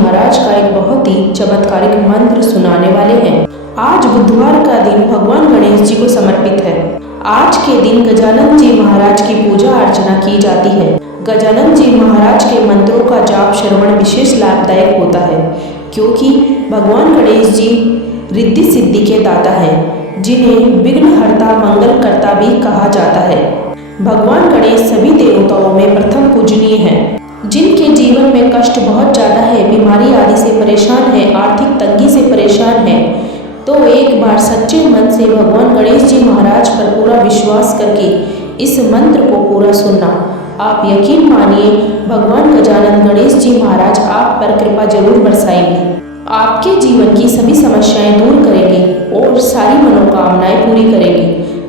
महाराज का एक बहुत ही चमत्कारिक मंत्र सुनाने वाले हैं। आज बुधवार का दिन भगवान गणेश जी को समर्पित है। आज के दिन गजानन जी महाराज की पूजा अर्चना की जाती है। गजानन जी महाराज के मंत्रों का जाप श्रवण विशेष लाभदायक होता है, क्योंकि भगवान गणेश जी रिद्धि सिद्धि के दाता हैं, जिन्हें विघ्नहर्ता मंगलकर्ता भी कहा जाता है। भगवान गणेश सभी देवताओं में प्रथम पूजनीय हैं। जिनके जीवन में कष्ट बहुत ज़्यादा है, बीमारी आदि से परेशान है, आर्थिक तंगी से परेशान है, तो एक बार सच्चे मन से भगवान गणेश जी महाराज पर पूरा विश्वास करके इस मंत्र को पूरा सुनना। आप यकीन मानिए, भगवान गजानन गणेश जी महाराज आप पर कृपा जरूर बरसाएंगे। आपके जीवन की सभी समस्याएं दूर करेंगे और सारी मनोकामनाएं पूरी करेंगे।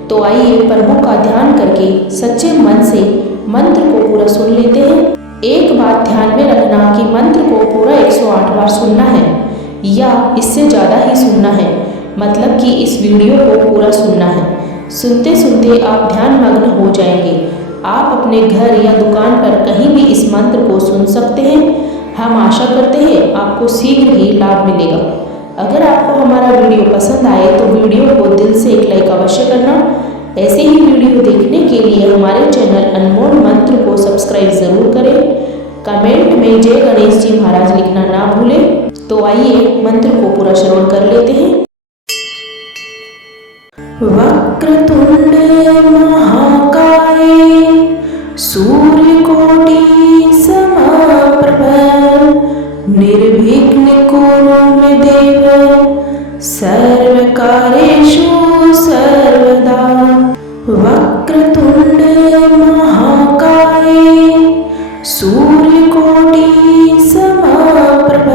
तो आइए प्रभु का ध्यान करके सच्चे मन से मंत्र को पूरा सुन लेते हैं। एक बात ध्यान में रखना कि मंत्र को पूरा 108 बार सुनना है या इससे ज़्यादा ही सुनना है, मतलब कि इस वीडियो को पूरा सुनना है। सुनते सुनते आप ध्यान मग्न हो जाएंगे। आप अपने घर या दुकान पर कहीं भी इस मंत्र को सुन सकते हैं। हम आशा करते हैं आपको शीघ्र ही लाभ मिलेगा। अगर आपको हमारा वीडियो पसंद आए तो वीडियो को दिल से एक लाइक अवश्य करना। ऐसे ही वीडियो देखने के लिए हमारे चैनल अनमोल मंत्र को सब्सक्राइब जरूर करें। कमेंट में जय गणेश जी महाराज लिखना ना भूलें। तो आइए मंत्र को पूरा श्रवण कर लेते हैं। वक्रतुंड महाकाय सूर्यकोटि समप्रभ निर्विघ्न कुरु मे देव सर्वकार्येषु सर्वदा। वक्रतुंड महाकाय सूर्यकोटि समप्रभ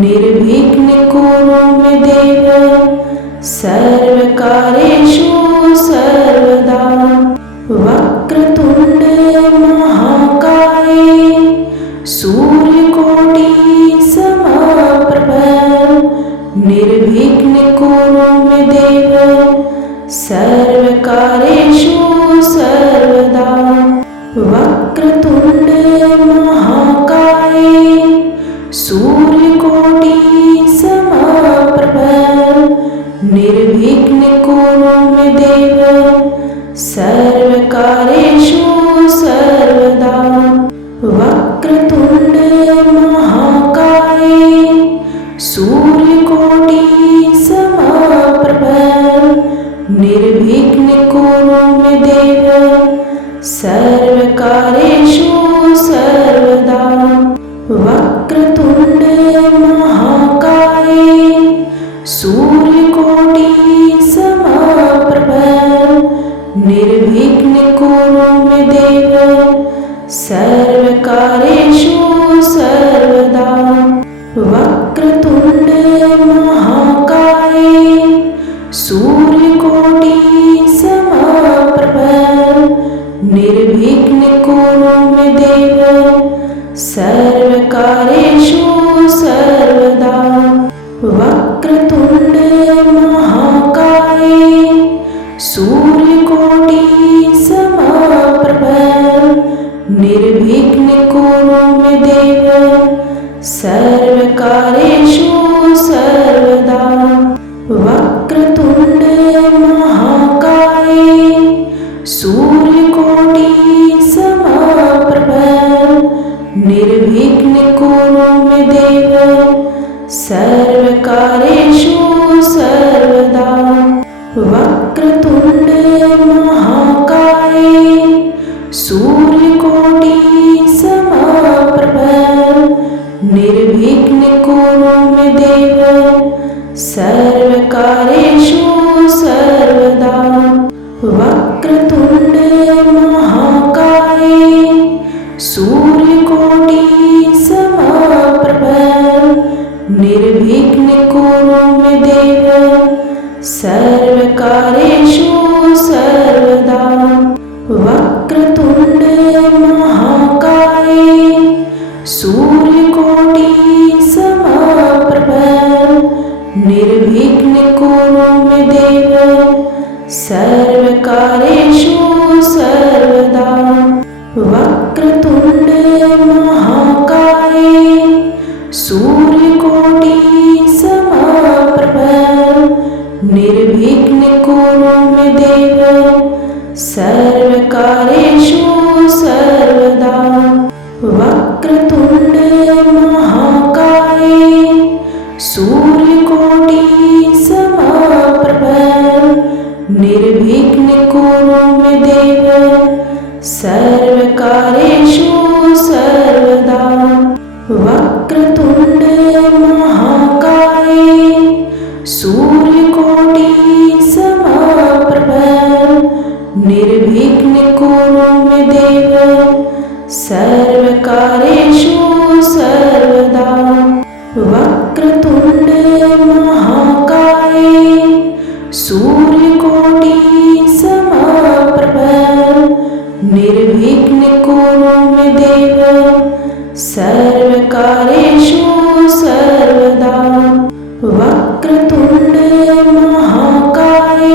निर्विघ्न कुरु मे देव सर्वकार्येषु सर्वदा। वक्रतुंड महाकाय सूर्यकोटि समप्रभ निर्विघ्न कुरु मे देव सर्वकार्येषु सर्वदा। वक्रतुंड महाकाय सूर्यकोटि समप्रभ निर्विघ्न कुरु मे देव सर्वकार्येषु सर्वदा। वक्रतुंड महाकाय सूर्यकोटि समप्रभ निर्विघ्न कुरु मे देव सर्वकार्येषु सर्वदा। वक्रतुंड महाकाय सूर्यकोटि समप्रभ निर्विघ्न कुरु मे देव सर्वकार्येषु सर्वदा। वक्रतुंड महाकाय सूर्यकोटि समप्रभ निर्विघ्न कुरु मे देव सर्वकार्येषु सर्वदा। वक्रतुंड महाकाय सूर्यकोटि समप्रभ निर्विघ्न कुरु मे देव सर्वकार्येषु सर्वदा। वक्रतुंड महाकाय सूर्यकोटि समप्रभ निर्विघ्न कुरु मे देव सर्वकार्येषु सर्वदा। वक्रतुंड महाकाय सूर्यकोटि समप्रभ निर्विघ्न कुरु मे देव सर्वकार्येषु सर्वदा। वक्रतुंड महाकाय सूर्यकोटि समप्रभ निर्विघ्न कुरु मे देव सर्वकार्येषु सर्वदा। वक्रतुंड महाकाय सूर्यकोटि समप्रभ निर्विघ्न कुरु मे देव सर्वकार्येषु सर्वदा। वक्रतुंड महाकाय वक्रतुंड महाकाय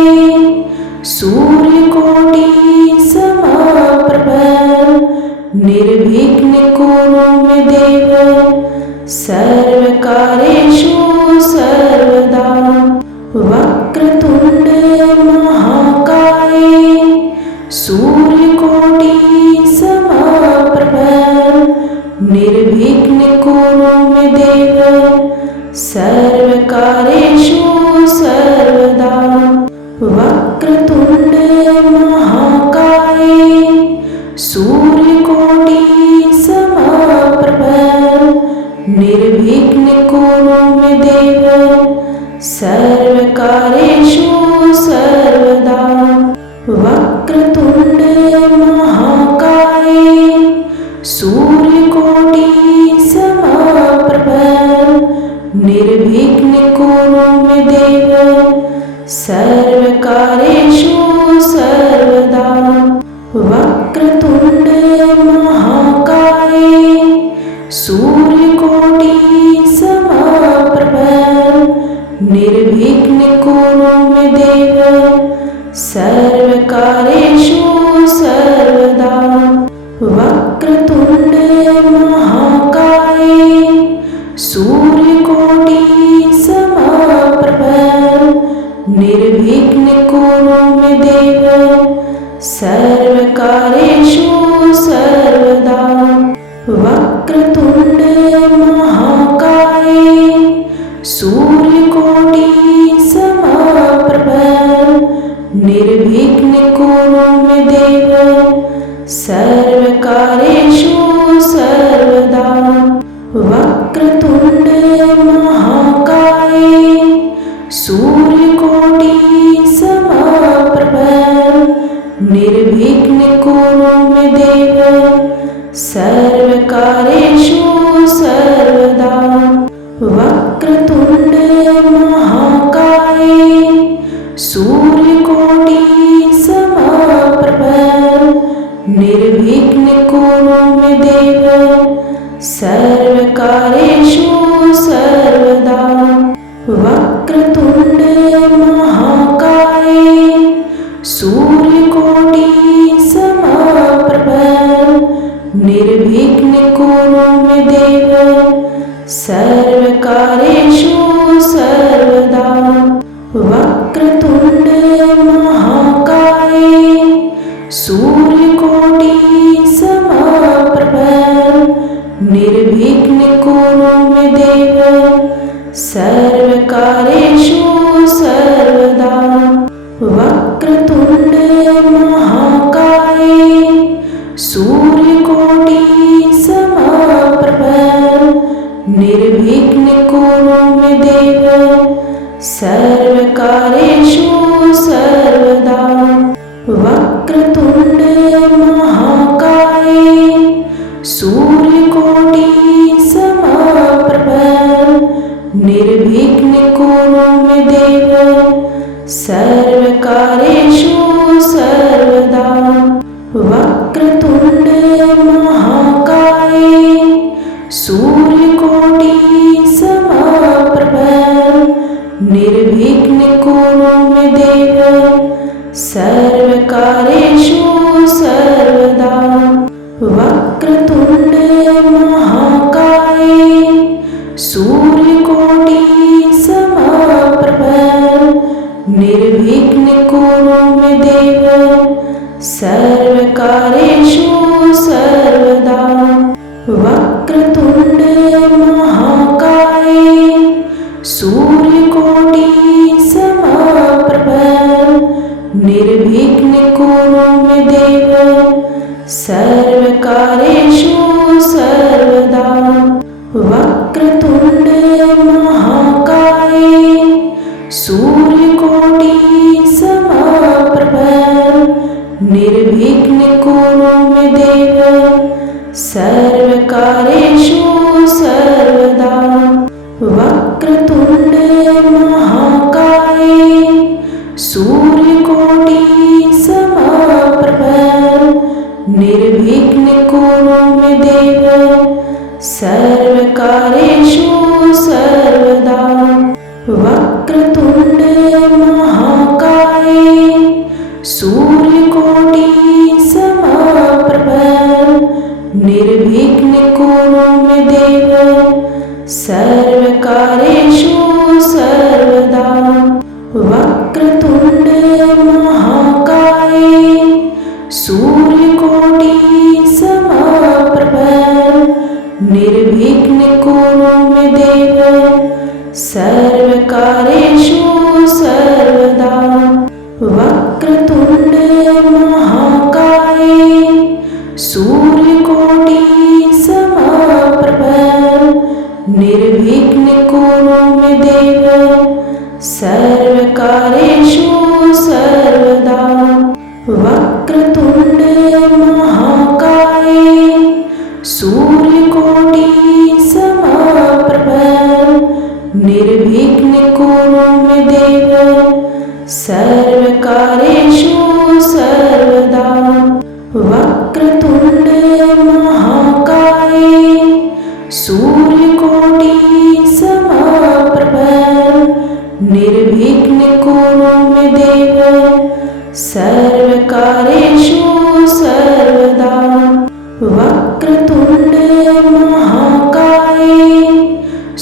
सूर्यकोटि समप्रभ निर्विघ्न कुरु मे देव सर्वकार्येषु सर्वदा। वक्रतुंड महाकाय सूर्यकोटि समप्रभ निर्विघ्न कुरु मे देव सर्वकार्येषु सर्वदा। वक्रतुंड महाकाय सूर्यकोटि समप्रभ निर्विघ्न कुरु मे देव सर्वकार्येषु सर्वदा। वक्रतुंड महाकाय सूर्यकोटि समप्रभ निर्विघ्न कुरु मे देव सर्वकार्येषु सर्वदा। वक्रतुंड महाकाय सूर्यकोटि समप्रभ निर्विघ्न कुरु मे देव सर्वकार्येषु सर्वदा। वक्रतुंड महाकाय सूर्यकोटि समप्रभ निर्विघ्न कुरु मे देव सर्वकार्येषु सर्वदा। वक्रतुंड महाकाय सूर्यकोटि समप्रभ निर्विघ्न कुरु मे देव सर्वकार्येषु सर्वदा। वक्रतुंड महाकाय सूर्यकोटि समप्रभ निर्विघ्न कुरु मे देव सर्वकार्येषु सर्वदा। वक्रतुंड महाकाय सूर्यकोटि समप्रभ निर्विघ्न कुरु मे देव सर्वकार्येषु सर्वदा। वक्रतुंड महाकाय सूर्यकोटि समप्रभ निर्विघ्न कुरु मे देव सर्वकार्येषु सर्वदा। वक्रतुंड महाकाय सूर्यकोटि समप्रभ निर्विघ्न कुरु मे देव सर्वकार्येषु सर्वदा। वक्रतुंड महाकाय सूर्यकोटि समप्रभ निर्विघ्न कुरु मे देव सर्वकार्येषु सर्वदा। वक्रतुंड महाकाय सूर्यकोटि समप्रभ निर्विघ्न कुरु मे देव सर्वकार्येषु सर्वदा। वक्रतुंड महाकाय सूर्यकोटि समप्रभ निर्विघ्न कुरु मे देव सर्वकार्येषु सर्वदा। वक्रतुंड महाकाय सूर्यकोटि समप्रभ निर्विघ्न कुरु मे देव सर्वकार्येषु सर्वदा। वक्रतुंड महाकाय सूर्यकोटि समप्रभ निर्विघ्न कुरु मे देव सर्वकार्येषु सर्वदा। वक्रतुंड महाकाय सूर्यकोटि समप्रभ निर्विघ्न कुरु मे देव सर्वकार्येषु सर्वदा। वक्रतुंड महाकाय सूर्यकोटि समप्रभ निर्विघ्न कुरु मे देव सर्वकार्येषु सर्वदा। वक्रतुंड महाकाय सूर्यकोटि समप्रभ निर्विघ्न कुरु मे देव सर्वकार्येषु सर्वदा। वक्रतुंड महाकाय सूर्यकोटि समप्रभ निर्विघ्न कुरु मे देव सर्वकार्येषु सर्वदा। वक्रतुंड महाकाय सूर्यकोटि समप्रभ निर्विघ्न कुरु मे देव सर्वकार्येषु सर्वदा। वक्रतुंड महाकाय सूर्यकोटि समप्रभ निर्विघ्न कुरु मे देव सर्वकार्येषु सर्वदा। वक्रतुंड महाकाय सूर्यकोटि समप्रभ निर्विघ्न कुरु मे देव सर्वकार्येषु सर्वदा। वक्रतुंड महाकाय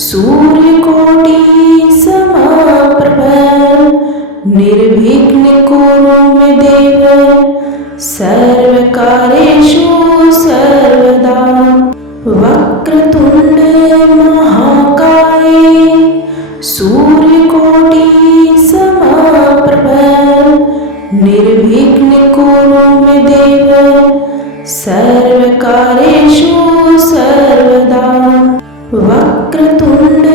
सूर्यकोटि समप्रभ निर्विघ्न कुरु मे देव सर्वकार्येषु सर्वदा। वक्रतुंड महाकाय सूर्यकोटि समप्रभ निर्विघ्न कुरु मे देव सर्वकार्येषु सर्वदा। वक्रतुंड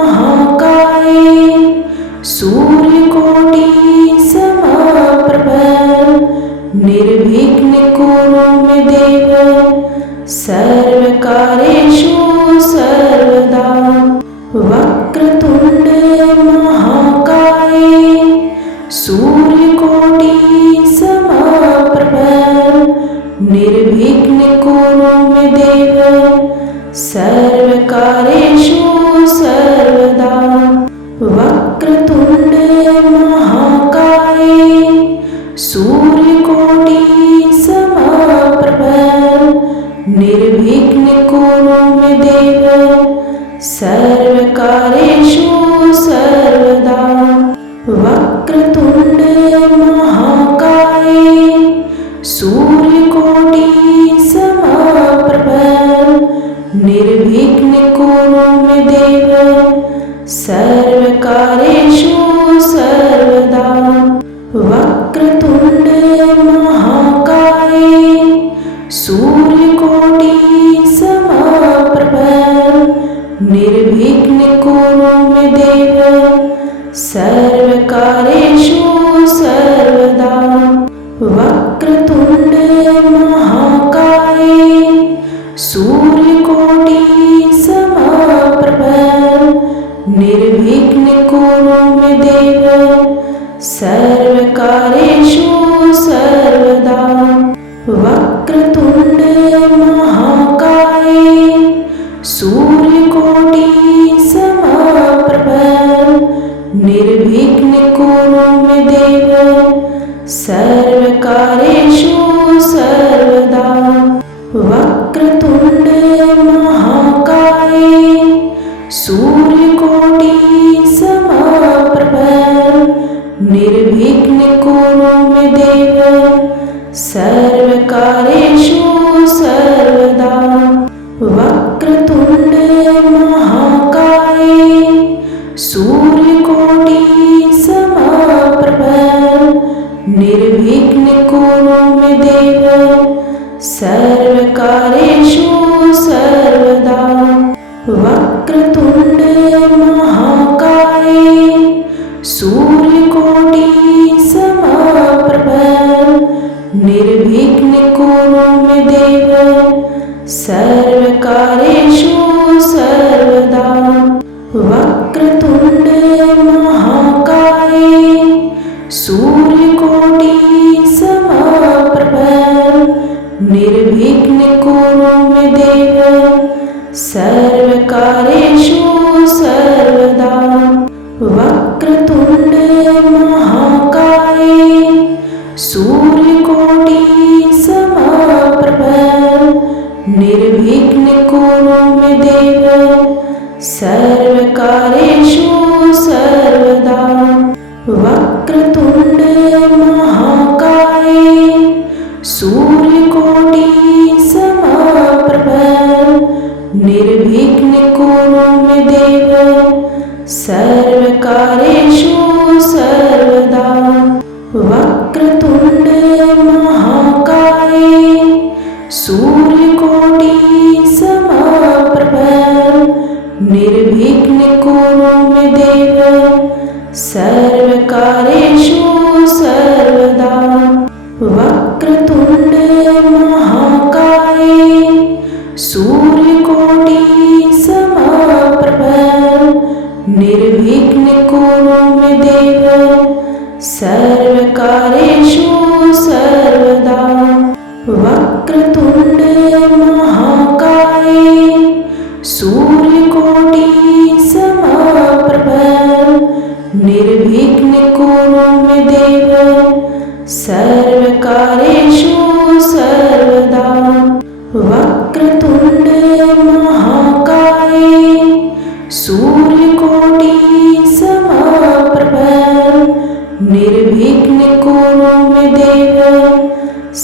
महाकाय सूर्यकोटि समप्रभ निर्विघ्न कुरु मे देव सर्वकार्येषु सर्वदा। वक्रतुंड महाकाय सूर्यकोटि समप्रभ निर्विघ्न कुरु मे देव सर्वकार्येषु सर्वदा। वक्रतुंड महाकाय सूर्यकोटि समप्रभ निर्विघ्न कुरु मे देव सर्वकार्येषु सर्वदा। वक्रतुंड महाकाय सूर्यकोटि समप्रभ निर्विघ्न कुरु मे देव सर्वकार्येषु सर्वदा। वक्रतुंड महाकाय सूर्यकोटि समप्रभ निर्विघ्न कुरु मे देव सर्वकार्येषु सर्वदा। वक्रतुंड महाकाय सूर्यकोटि समप्रभ निर्विघ्न कुरु मे देव सर्वकार्येषु सर्वदा। वक्रतुंड महाकाय सूर्यकोटि समप्रभ निर्विघ्न कुरु मे देव सर्वकार्येषु सर्वदा। वक्रतुंड महाकाय सूर्यकोटि समप्रभ निर्विघ्न कुरु मे देव सर्वकार्येषु सर्वदा। वक्रतुंड महाकाय सूर्यकोटि समप्रभ निर्विघ्न कुरु मे देव सर्वकार्येषु सर्वदा। वक्रतुंड महाकाय सूर्यकोटि समप्रभ निर्विघ्न कुरु मे देव सर्वकार्येषु सर्वदा। वक्रतुंड महाकाय सूर्यकोटि समप्रभ निर्विघ्न कुरु मे देव सर्वकार्येषु सर्वदा। वक्रतुंड महाकाय सूर्यकोटि समप्रभ निर्विघ्न कुरु मे देव सर्वकार्येषु सर्वदा। वक्रतुंड महाकाय सूर्यकोटि समप्रभ निर्विघ्न कुरु मे देव सर्वकार्येषु सर्वदा। वक्रतुंड महाकाय सूर्यकोटि समप्रभ निर्विघ्न कुरु मे देव सर्वकार्येषु सर्वदा। वक्रतुंड महाकाय सूर्यकोटि समप्रभ निर्विघ्न कुरु मे देव सर्वकार्येषु सर्वदा। वक्रतुंड महाकाय सूर्यकोटि समप्रभ निर्विघ्न कुरु मे देव सर्वकार्येषु सर्वदा। वक्रतुंड महाकाय सूर्यकोटि समप्रभ निर्विघ्न कुरु मे देव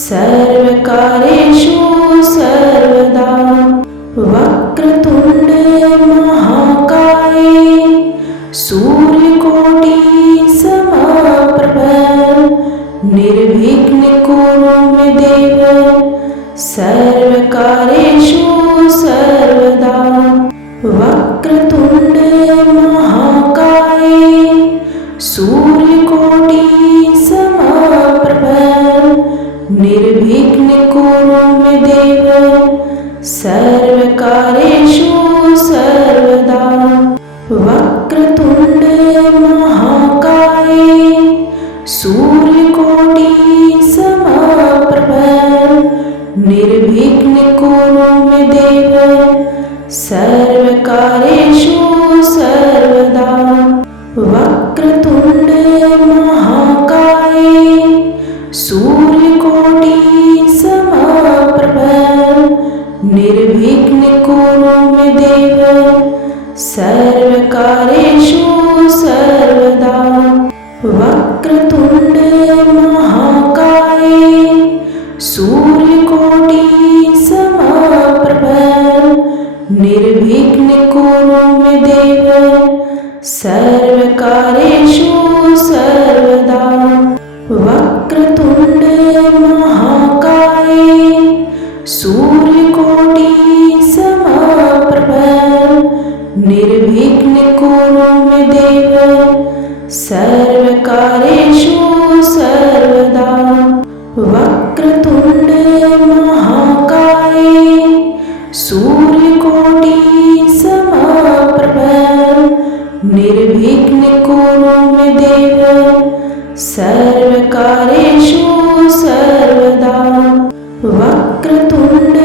सर्वकार्येषु सर्वदा। वक्रतुंड महाकाय सूर्यकोटि समप्रभ निर्विघ्न कुरु मे देव सर्वकार्येषु सर्वदा। वक्रतुंड महाकाय सूर्यकोटि समप्रभ निर्विघ्न कुरु मे देव सर्वकार्येषु सर्वदा। वक्रतुंड महाकाय सूर्यकोटि समप्रभ निर्विघ्न कुरु मे देव सर्वकार्येषु सर्वदा। वक्रतुंड महाकाय सूर्यकोटि समप्रभ निर्विघ्न कुरु मे देव सर्वकार्येषु सर्वदा। वक्रतुंड महाकाय सूर्यकोटि समप्रभ निर्विघ्न कुरु मे देव सर्वकार्येषु सर्वदा। वक्रतुंड महाकाय सूर्यकोटि समप्रभ निर्विघ्न कुरु मे देव सर्वकार्येषु सर्वदा। वक्रतुंड महाकाय सूर्यकोटि समप्रभ निर्विघ्न कुरु मे देव सर्वकार्येषु सर्वदा। वक्रतुंड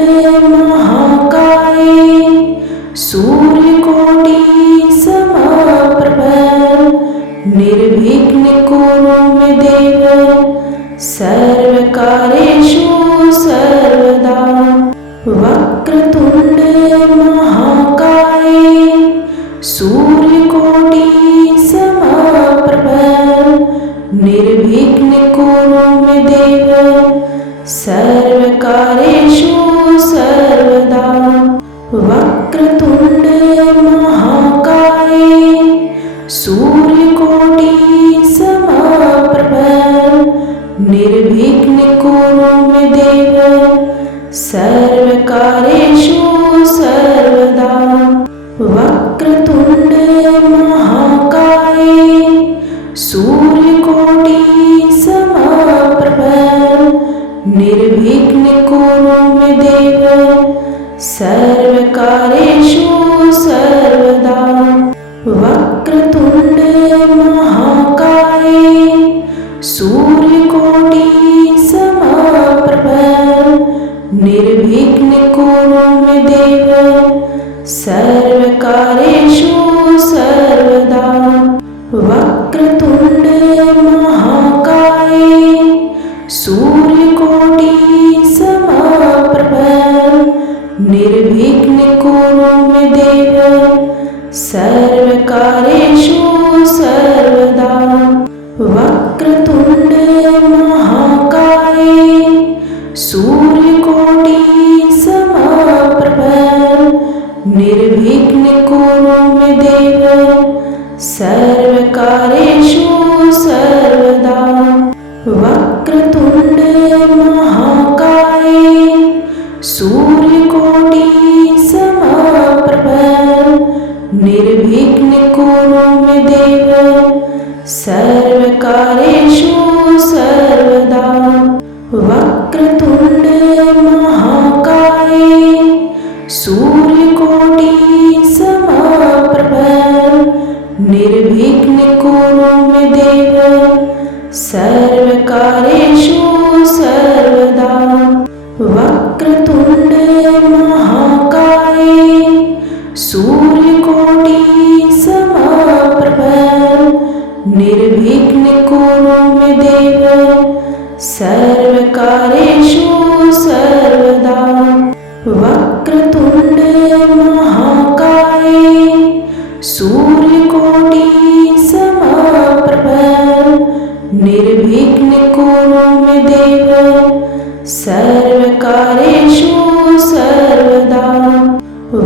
महाकाय सूर्यकोटि समप्रभ निर्विघ्न कुरु मे देव सर्वकार्येषु सर्वदा। वक्रतुंड महाकाय सूर्यकोटि समप्रभ निर्विघ्न कुरु मे देव सर्वकार्येषु सर्वदा। वक्रतुंड महाकाय सूर्यकोटि समप्रभ निर्विघ्न कुरु मे देव सर्वकार्येषु सर्वदा। वक्रतुंड महाकाय सूर्यकोटि समप्रभ निर्विघ्न कुरु मे देव सर्वकार्येषु सर्वदा। वक्रतुंड महाकाय सूर्यकोटि समप्रभ निर्विघ्न कुरु मे देव सर्वकार्येषु सर्वदा। वक्रतुंड महाकाय सूर्यकोटि समप्रभ निर्विघ्न कुरु मे देव सर्वकार्येषु सर्वदा। वक्रतुंड महाकाय सूर्यकोटि समप्रभ निर्विघ्न कुरु मे देव सर्वकार्येषु सर्वदा। वक्रतुंड महाकाय सूर्यकोटि समप्रभ निर्विघ्न कुरु मे देव सर्वकार्येषु सर्वदा। वक्रतुंड महाकाय सूर्यकोटि समप्रभ निर्विघ्न कुरु मे देव सर्वकार्येषु सर्वदा। वक्रतुंड महाकाय सूर्यकोटि समप्रभ निर्विघ्न कुरु मे देव सर्वकार्येषु सर्वदा। वक्रतुंड महाकाय सूर्यकोटि समप्रभ निर्विघ्न कुरु मे देव सर्वकार्येषु सर्वदा।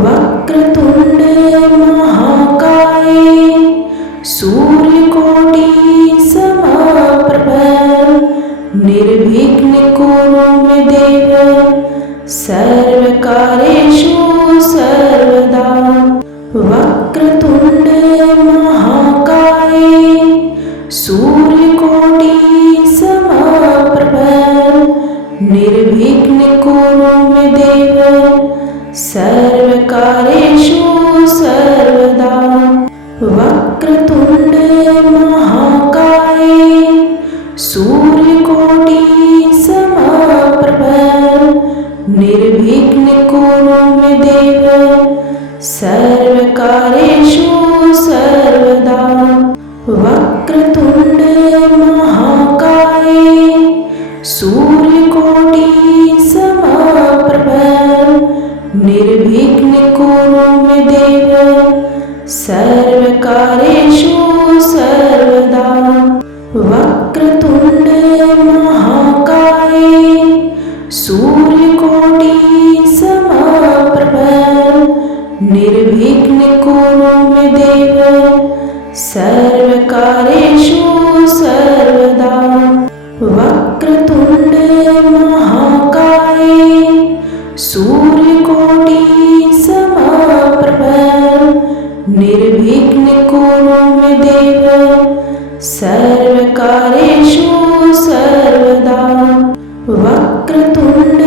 वक्रतुंड महाकाय सूर्यकोटि समप्रभ निर्विघ्न कुरु मे देव सर्वकार्येषु सर्वदा। वक्रतुंड महाकाय सूर्यकोटि समप्रभ निर्विघ्न कुरु मे देव सर्वकार्येषु सर्वदा। वक्रतुंड महाकाय सूर्यकोटि समप्रभ निर्विघ्न कुरु मे देव सर्वकार्येषु सर्वदा। वक्रतुंड महाकाय सूर्यकोटि समप्रभ निर्विघ्न कुरु मे देव सर्वकार्येषु सर्वदा। वक्रतुंड महाकाय सूर्यकोटि समप्रभ निर्विघ्न कुरु मे देव सर्वकार्येषु सर्वदा। वक्रतुंड महाकाय सूर्यकोटि समप्रभ निर्विघ्न कुरु मे देव सर्वकार्येषु सर्वदा। वक्रतुंड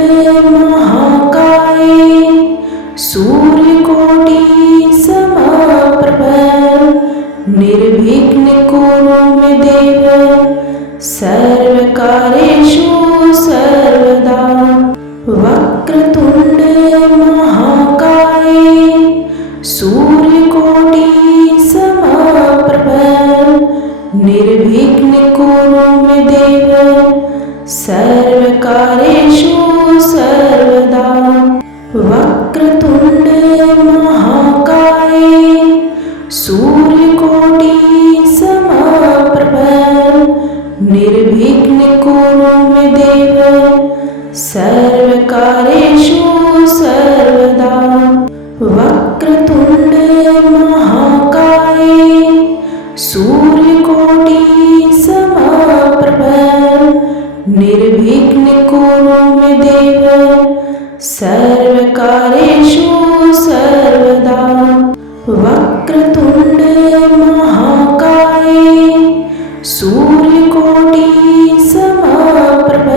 महाकाय सूर्यकोटि समप्रभ निर्विघ्न कुरु मे देव सर्वकार्येषु सर्वदा। वक्रतुंड महाकाय सूर्यकोटि समप्रभ निर्विघ्न कुरु मे देव सर्वकार्येषु सर्वदा। वक्रतुंड महाकाय सूर्यकोटि समप्रभ निर्विघ्न कुरु मे देव सर्वकार्येषु सर्वदा। वक्रतुंड महाकाय सूर्यकोटि समप्रभ निर्विघ्न कुरु मे देव सर्वकार्येषु सर्वदा। वक्रतुंड महाकाय सूर्यकोटि समप्रभ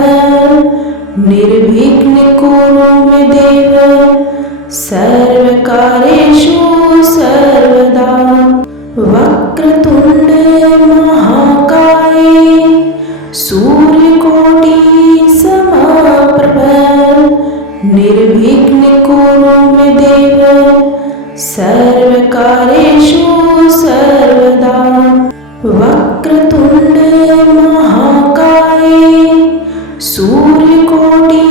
निर्विघ्न कुरु मे देव सर्वकार्येषु सर्वदा। वक्रतुंड महाकाय सूर्यकोटि समप्रभ निर्विघ्न कुरु मे देव सर्वकार्येषु सर्वदा। वक्रतुंड महाकाय सूर्यकोटि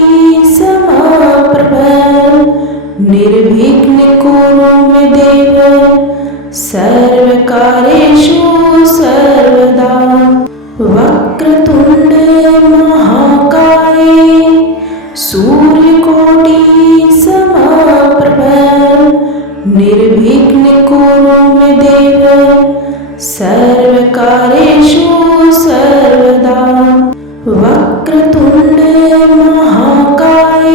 समप्रभ निर्विघ्न कुरु मे देव सर्वकार्येषु सर्वदा। वक्रतुंड महाकाय सूर्यकोटि समप्रभ निर्विघ्न कुरु मे देव सर्वकार्येषु सर्वदा। वक्रतुंड महाकाय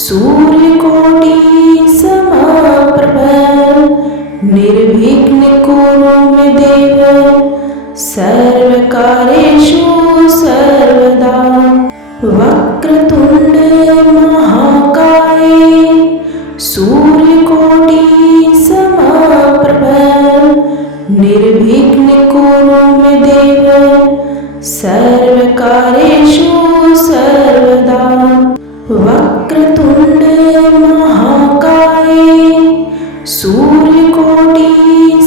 सूर्यकोटि समप्रभ निर्विघ्न कुरु मे देव सर्वकार्येषु सर्वदा। वक्रतुंड महाकाय सूर्यकोटि समप्रभ निर्विघ्न कुरु मे देव सर्वकार्येषु सर्वदा। वक्रतुंड महाकाय सूर्यकोटि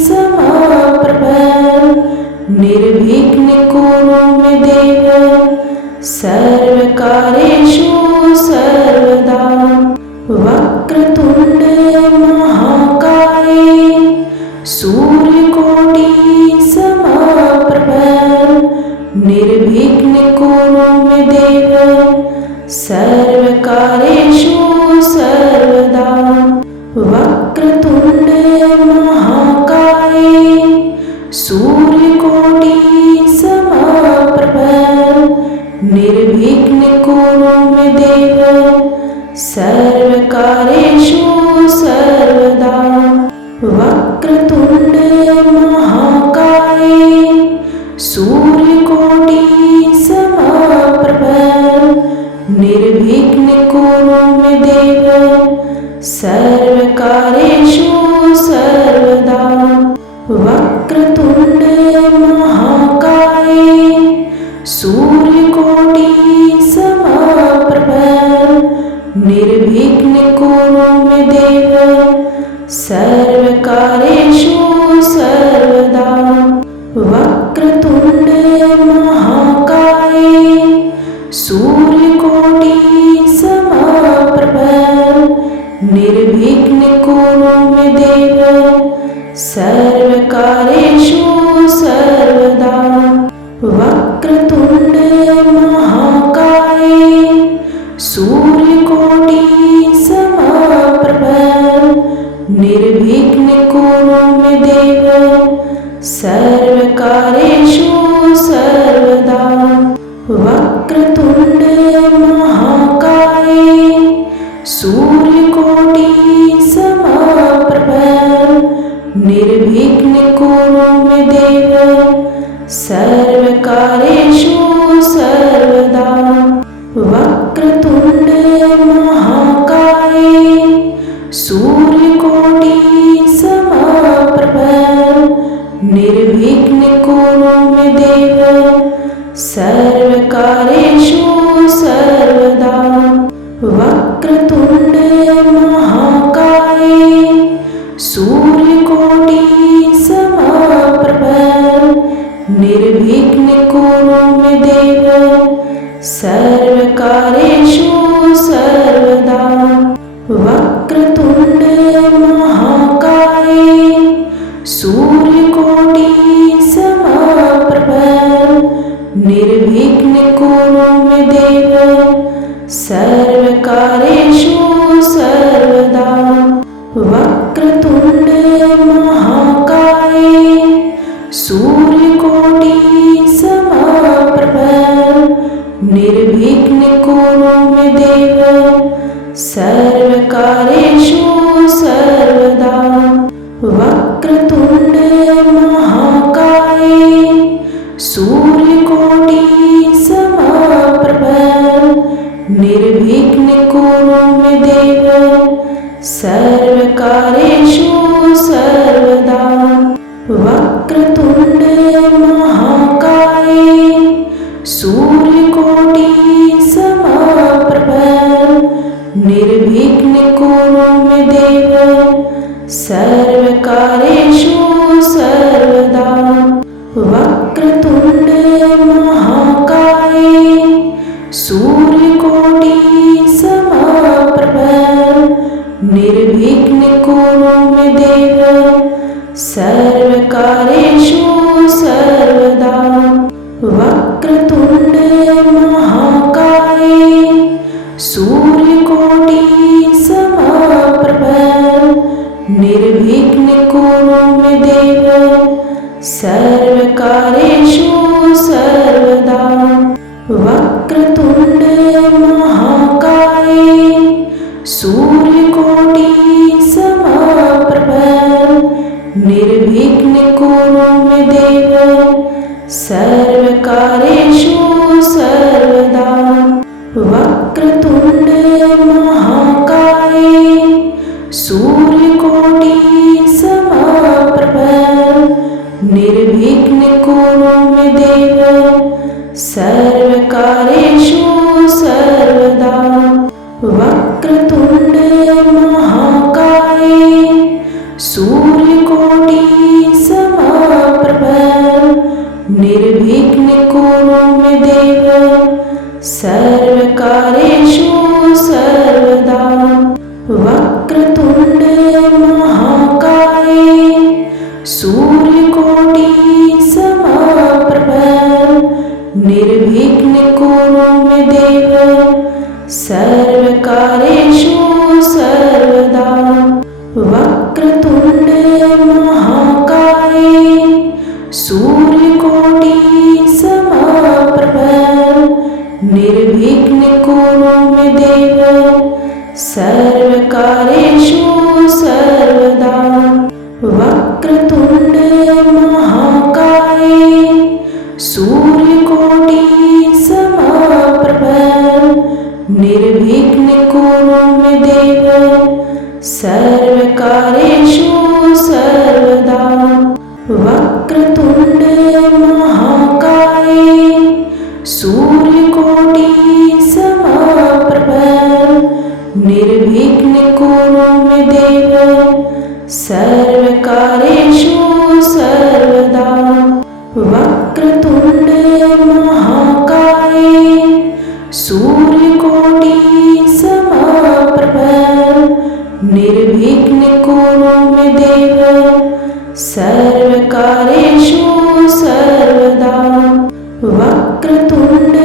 समप्रभ निर्विघ्न कुरु मे देव सर्वकार्येषु सर्वदा। वक्रतुंड महाकाय सूर्यकोटि समप्रभ निर्विघ्न कुरु मे देव सर्वकार्येषु सर्वदा। वक्रतुंड महाकाय सूर्यकोटि समप्रभ निर्विघ्न कुरु मे देव सर्वकार्येषु सर्वदा। वक्रतुंड महाकाय सूर्यकोटि समप्रभ निर्विघ्न कुरु मे देव सर्वकार्येषु सर्वदा। वक्रतुंड महाकाय सूर्यकोटि समप्रभ निर्विघ्न कुरु मे देव सर्वकार्येषु सर्वदा। वक्रतुंड महाकाय सूर्यकोटि समप्रभ निर्विघ्न कुरु मे देव सर्वकार्येषु सर्वदा। वक्रतुंड महाकाय सूर्यकोटि समप्रभ निर्विघ्न कुरु मे देव सर्वकार्येषु सर्वदा। वक्रतुंड महाकाय सूर्यकोटि समप्रभ निर्विघ्न कुरु मे देव सर्वकार्येषु सर्वदा। वक्रतुंड महाकाय सूर्यकोटि समप्रभ निर्विघ्न कुरु मे देव सर्वकार्येषु सर्वदा। वक्रतुंड महाकाय सूर्यकोटि समप्रभ निर्विघ्न कुरु मे देव सर्वकार्येषु सर्वदा। वक्रतुंड महाकाय सूर्यकोटि समप्रभ निर्विघ्न कुरु मे देव सर्वकार्येषु सर्वदा। वक्रतुंड महाकाय सूर्यकोटि समप्रभ निर्विघ्न कुरु मे देव सर्वकार्येषु सर्वदा। वक्रतुंड महाकाय सूर्यकोटि समप्रभ निर्विघ्न कुरु मे देव सर्वकार्येषु सर्वदा। वक्रतुंड महाकाय सूर्यकोटि समप्रभ निर्विघ्न कुरु मे देव सर्वकार्येषु सर्वदा। वक्रतुंड महाकाय सूर्यकोटि समप्रभ निर्विघ्न कुरु मे देव सर्वकार्येषु सर्वदा। वक्रतुंड महाकाय सूर्यकोटि समप्रभ निर्विघ्न कुरु मे देव सर्वकार्येषु सर्वदा। वक्रतुंड महाकाय सूर्यकोटि समप्रभ निर्विघ्न कुरु मे देव सर्वकार्येषु सर्वदा। वक्रतुंड महाकाय सूर्यकोटि समप्रभ निर्विघ्न कुरु मे देव सर्वकार्येषु सर्वदा। वक्रतुंड महाकाय सूर्यकोटि समप्रभ निर्विघ्न कुरु मे देव सर्वकार्येषु सर्वदा। वक्रतुंड महाकाय सूर्यकोटि समप्रभ निर्विघ्न कुरु मे देव सर्वकार्येषु सर्वदा। वक्रतुंड महाकाय सूर्यकोटि समप्रभ निर्विघ्न कुरु मे देव सर्वकार्येषु सर्वदा। वक्रतुंड महाकाय सूर्यकोटि समप्रभ निर्विघ्न कुरु मे देव सर्वकार्येषु सर्वदा। वक्रतुंड महाकाय सूर्यकोटि समप्रभ निर्विघ्न कुरु मे देव सर्वकार्येषु सर्वदा। वक्रतुंड महाकाय सूर्यकोटि समप्रभ निर्विघ्न कुरु मे देव सर्वकार्येषु सर्वदा। वक्रतुंड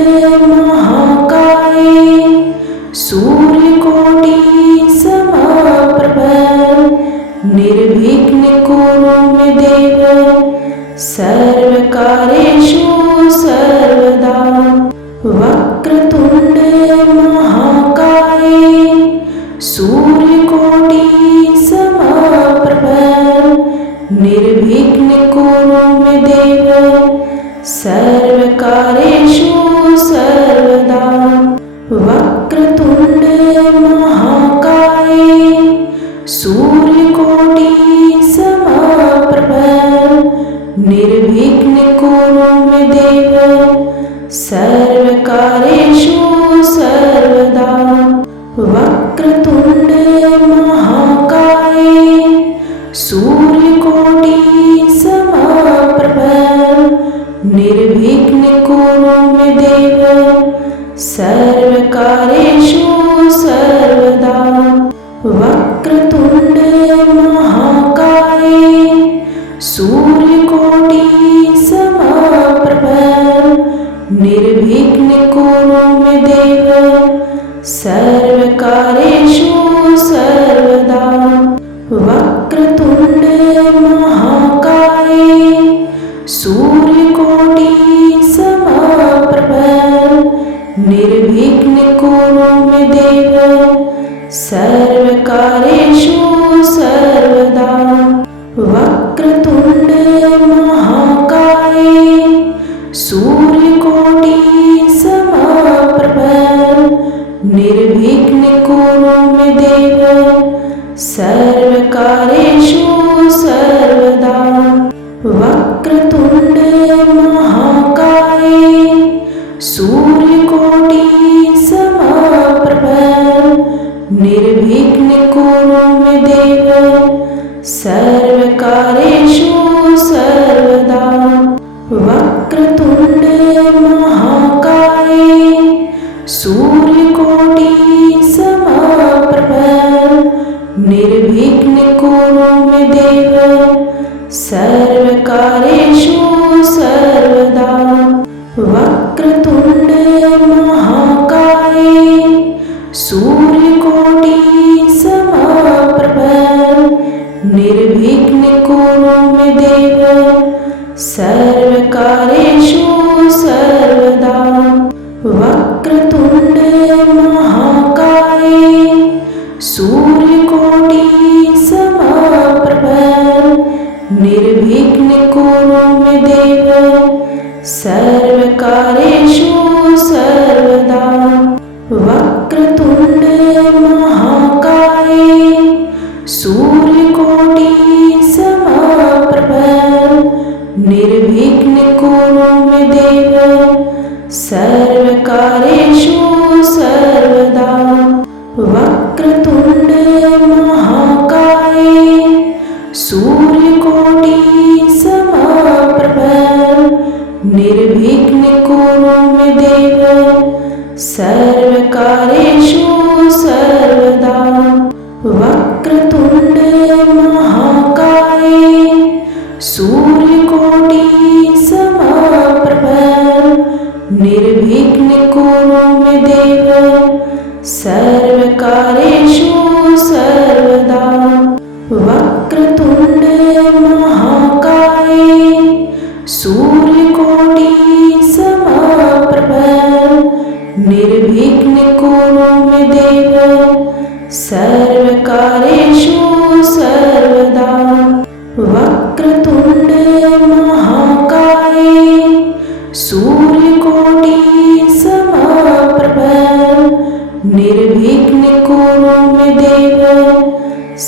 महाकाय सूर्यकोटि समप्रभ निर्विघ्न कुरु मे देव सर्वकार्येषु सर्वदा। वक्रतुंड महाकाय सूर्यकोटि समप्रभ निर्विघ्न कुरु मे देव सर्वकार्येषु सर्वदा। वक्रतुंड महाकाय सूर्यकोटि समप्रभ निर्विघ्न कुरु मे देव सर्वकार्येषु सर्वदा। वक्रतुंड महाकाय सूर्यकोटि समप्रभ निर्विघ्न कुरु मे देव सर्वकार्येषु सर्वदा। वक्रतुंड महाकाय सूर्यकोटि समप्रभ निर्विघ्न कुरु मे देव सर्वकार्येषु सर्वदा। वक्रतुंड महाकाय सूर्यकोटि समप्रभ निर्विघ्न कुरु मे वक्रतुंड महाकाय सूर्यकोटि समप्रभ निर्विघ्न कुरु मे देव सर्वकार्येषु सर्वदा। वक्रतुंड महाकाय सूर्यकोटि समप्रभ निर्विघ्न कुरु मे देव सर्वकार्येषु सर्वदा। वक्रतुंड महाकाय सूर्यकोटि समप्रभ निर्विघ्न कुरु मे देव सर्वकार्येषु सर्वदा। वक्रतुंड महाकाय सूर्यकोटि समप्रभ निर्विघ्न कुरु मे देव सर्वकार्येषु सर्वदा। वक्रतुंड महाकाय सूर्यकोटि समप्रभ निर्विघ्न कुरु मे देव सर्वकार्येषु सर्वदा। वक्रतुंड महाकाय सूर्यकोटि समप्रभ निर्विघ्न कुरु मे देव सर्वकार्येषु सर्वदा। वक्रतुंड महाकाय सूर्यकोटि समप्रभ निर्विघ्न कुरु मे देव सर्वकार्येषु सर्वदा। वक्रतुंड महाकाय सूर्यकोटि समप्रभ निर्विघ्न कुरु मे देव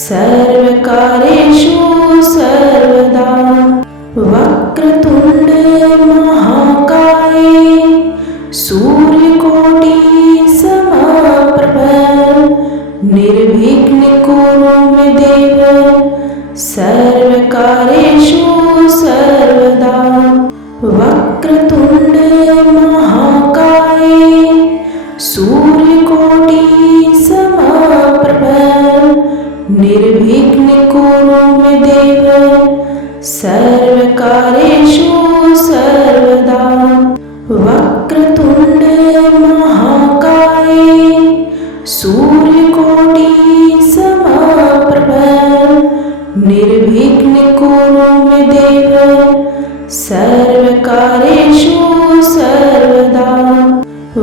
सर्वकार्येषु सर्वदा। वक्रतुंड महाकाय सूर्यकोटि समप्रभ निर्विघ्न कुरु मे देव सर्वकार्येषु सर्वदा। वक्रतुंड महाकाय सूर्यकोटि समप्रभ निर्विघ्न कुरु मे देव सर्वकार्येषु सर्वदा। वक्रतुंड महाकाय सूर्यकोटि समप्रभ निर्विघ्न कुरु मे देव सर्वकार्येषु सर्वदा।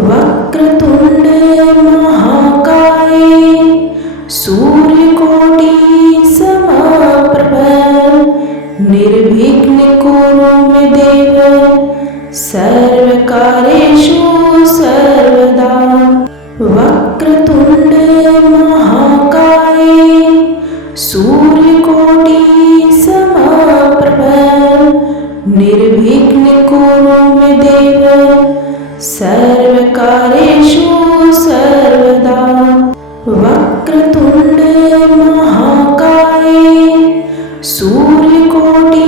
वक्रतुंड महाकाय सूर्यकोटि समप्रभ निर्विघ्न कुरु मे देव सर्वकार्येषु सर्वदा। वक्रतुंड महाकाय सूर्यकोटि समप्रभ निर्विघ्न कुरु मे देव सर्वकार्येषु सर्वदा। वक्रतुंड महाकाय सूर्यकोटि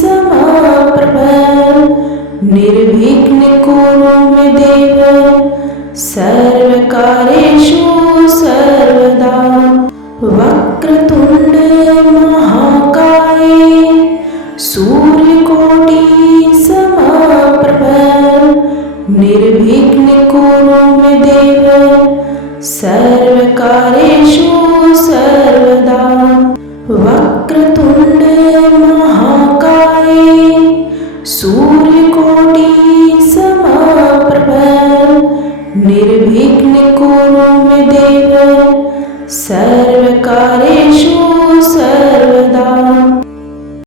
समप्रभ निर्विघ्न कुरु मे देव सर्वकार्येषु सर्वदा। वक्रतुंड महाकाय सूर्यकोटि समप्रभ निर्विघ्न कुरु मे देव सर्वकार्येषु